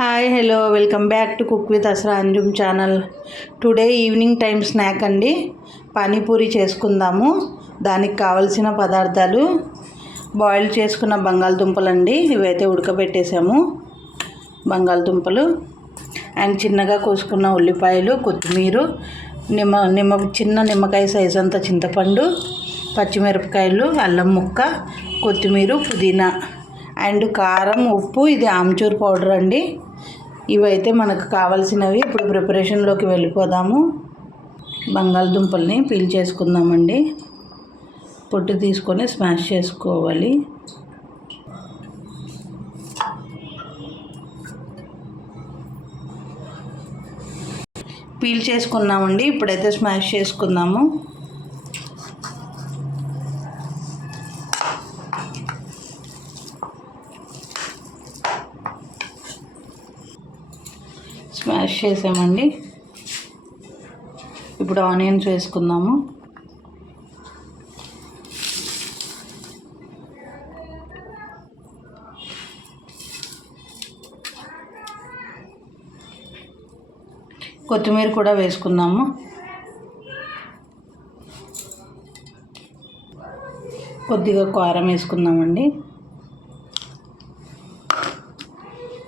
Hi hello welcome back to cook with Asra Anjum channel. Today evening time snack అండి, పానీపూరి చేసుకుందాము. దానికి కావలసిన పదార్థాలు: బాయిల్ చేసుకున్న బంగాళదుంపలు అండి, ఇవైతే ఉడకబెట్టేసాము. బంగాళదుంపలు అండ్ చిన్నగా కోసుకున్న ఉల్లిపాయలు, కొత్తిమీర, చిన్న నిమ్మకాయ సైజ్ అంత చింతపండు, పచ్చిమిరపకాయలు, అల్లం ముక్క, కొత్తిమీర, పుదీనా అండ్ కారం, ఉప్పు. ఇది ఆమ్చూర్ పౌడర్ అండి. ఇవైతే మనకు కావాల్సినవి. ఇప్పుడు ప్రిపరేషన్లోకి వెళ్ళిపోదాము. బంగాళదుంపల్ని పీల్ చేసుకుందామండి. పొట్టు తీసుకొని స్మాష్ చేసుకోవాలి. పీల్ చేసుకున్నామండి. ఇప్పుడైతే స్మాష్ చేసుకుందాము. స్మాష్ చేసామండి. ఇప్పుడు ఆనియన్స్ వేసుకుందాము. కొత్తిమీర కూడా వేసుకుందాము. కొద్దిగా కారం వేసుకుందామండి.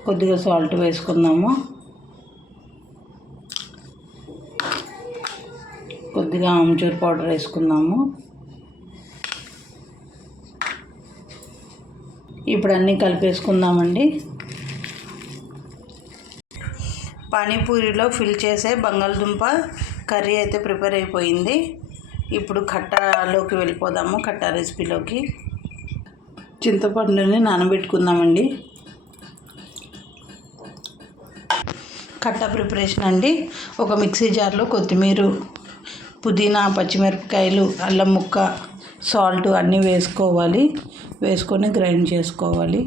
కొద్దిగా సాల్ట్ వేసుకుందాము. కొద్దిగా ఆమ్చూర్ పౌడర్ వేసుకుందాము. ఇప్పుడు అన్నీ కలిపేసుకుందామండి. పానీపూరిలో ఫిల్ చేసే బంగాళదుంప కర్రీ అయితే ప్రిపేర్ అయిపోయింది. ఇప్పుడు కట్టాలోకి వెళ్ళిపోదాము. కట్టా రెసిపీలోకి చింతపండుని నానబెట్టుకుందామండి. కట్టా ప్రిపరేషన్ అండి. ఒక మిక్సీ జార్లో కొత్తిమీర, పుదీనా, పచ్చిమిరపకాయలు, అల్లం ముక్క, సాల్ట్ అన్నీ వేసుకోవాలి. వేసుకొని గ్రైండ్ చేసుకోవాలి.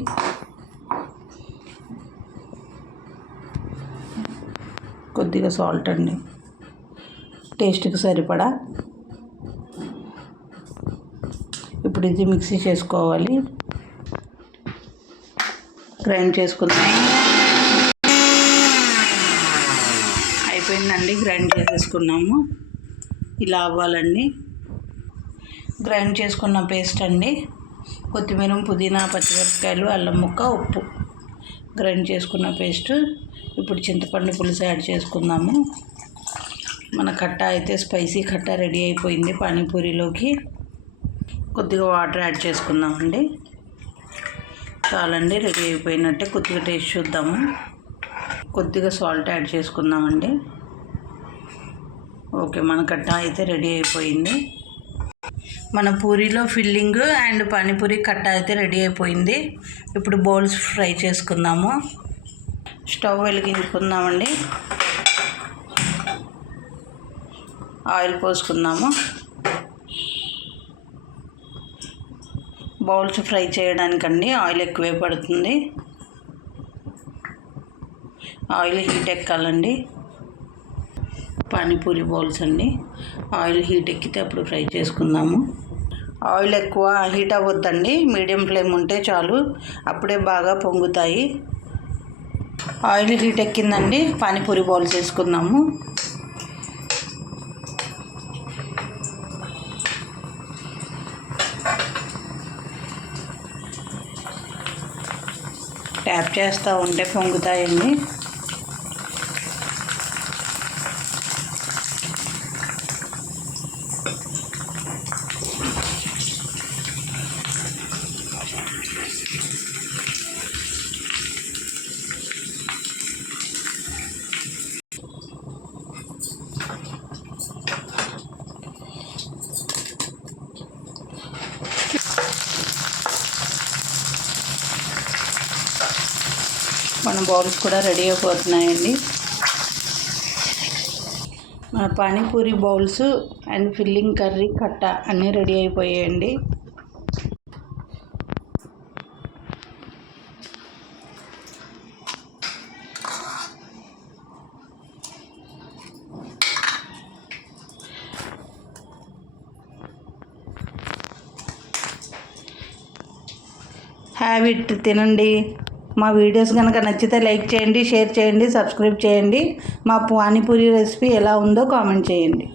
కొద్దిగా సాల్ట్ అండి, టేస్ట్కి సరిపడా. ఇప్పుడు ఇది మిక్సీ చేసుకోవాలి. గ్రైండ్ చేసుకుందాం. అయిపోయిందండి, గ్రైండ్ చేసేసుకున్నాము. ఇలా అవ్వాలండి. గ్రైండ్ చేసుకున్న పేస్ట్ అండి. కొత్తిమీర, పుదీనా, పచ్చిమిరపకాయలు, అల్లం ముక్క, ఉప్పు, గ్రైండ్ చేసుకున్న పేస్ట్. ఇప్పుడు చింతపండు పులుసు యాడ్ చేసుకుందాము. మన కట్టా అయితే స్పైసీ కట్టా రెడీ అయిపోయింది పానీపూరిలోకి. కొద్దిగా వాటర్ యాడ్ చేసుకుందామండి. చాలండి, రెడీ అయిపోయినట్టే. కొద్దిగా టేస్ట్ చూద్దాము. కొద్దిగా సాల్ట్ యాడ్ చేసుకుందామండి. ఓకే, మన కట్టా అయితే రెడీ అయిపోయింది. మన పూరీలో ఫిల్లింగ్ అండ్ పానీపూరి కట్టా అయితే రెడీ అయిపోయింది. ఇప్పుడు బౌల్స్ ఫ్రై చేసుకుందాము. స్టవ్ వెలిగించుకుందామండి. ఆయిల్ పోసుకుందాము. బౌల్స్ ఫ్రై చేయడానికండి ఆయిల్ ఎక్కువే పడుతుంది. ఆయిల్ హీట్ ఎక్కాలండి. పానీపూరి బౌల్స్ అండి. ఆయిల్ హీట్ ఎక్కితే అప్పుడు ఫ్రై చేసుకుందాము. ఆయిల్ ఎక్కువ హీట్ అవ్వద్దండి, మీడియం ఫ్లేమ్ ఉంటే చాలు, అప్పుడే బాగా పొంగుతాయి. ఆయిల్ హీట్ ఎక్కిందండి. పానీపూరి బౌల్స్ వేసుకుందాము. ట్యాప్ చేస్తూ ఉంటే పొంగుతాయండి. మన బౌల్స్ కూడా రెడీ అయిపోతున్నాయండి. మన panipuri bowls and filling curry khatta అన్నీ రెడీ అయిపోయాయండి. హ్యావ్ ఇట్, తినండి. మా వీడియోస్ కనుక నచ్చితే లైక్ చేయండి, షేర్ చేయండి, సబ్స్క్రైబ్ చేయండి. మా పానీపూరి రెసిపీ ఎలా ఉందో కామెంట్ చేయండి.